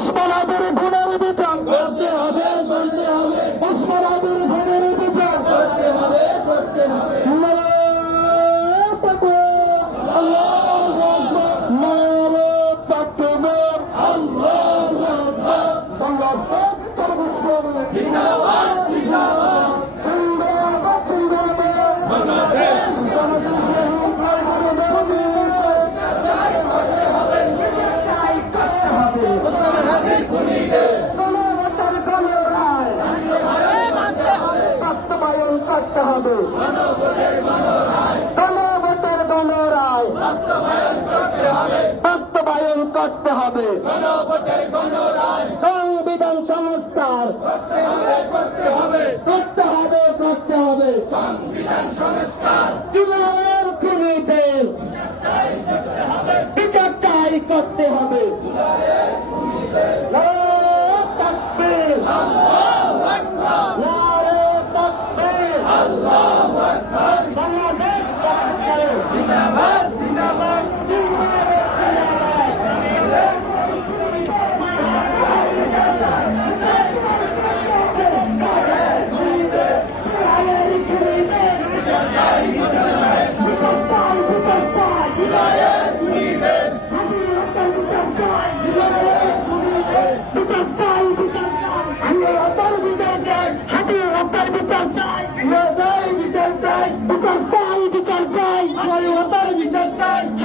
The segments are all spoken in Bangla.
ওসমান আলীর খুনের বিচার করতে হবে করতে হবে ওসমান আলীর খুনের বিচার করতে হবে করতে হবে আল্লাহু আকবার আল্লাহু আকবার নারে তাকবীর আল্লাহু আকবার বাংলাদেশ সর্বস্তরে জিন্দাবাদ জিন্দাবাদ জিন্দাবাদ জিন্দাবাদ বাংলাদেশ ওসমান হাদির খুনিদের বাস্তবায়ন করতে হবে গণভোটের গণরায় বাস্তবায়ন করতে হবে গণভোটের গণরায় সংবিধান সংস্কার করতে হবে করতে হবে করতে হবে সংবিধান সংস্কার জুলাইয়ের খুনিদের বিচার চাই করতে হবে নারে তাকবীর নারে তাকবীর বাংলাদেশ সরকার জিন্দাবাদ জিন্দাবাদ জুলাইয়ের খুনিদের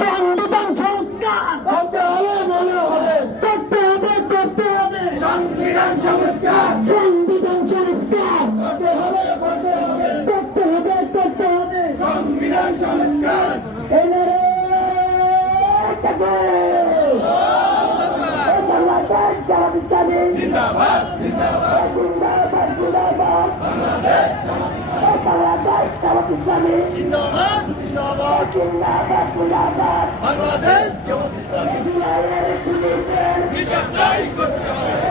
সংবিধান সংস্কার করতে হবে মনে হবে করতে হবে করতে হবে সংবিধান সংস্কার সংবিধান সংস্কার করতে হবে করতে হবে করতে হবে করতে হবে সংবিধান সংস্কার জিন্দাবাদ জিন্দাবাদ জিন্দাবাদ জিন্দাবাদ বাংলাদেশ জামাত ইসলামী বিচার চাই করতে হবে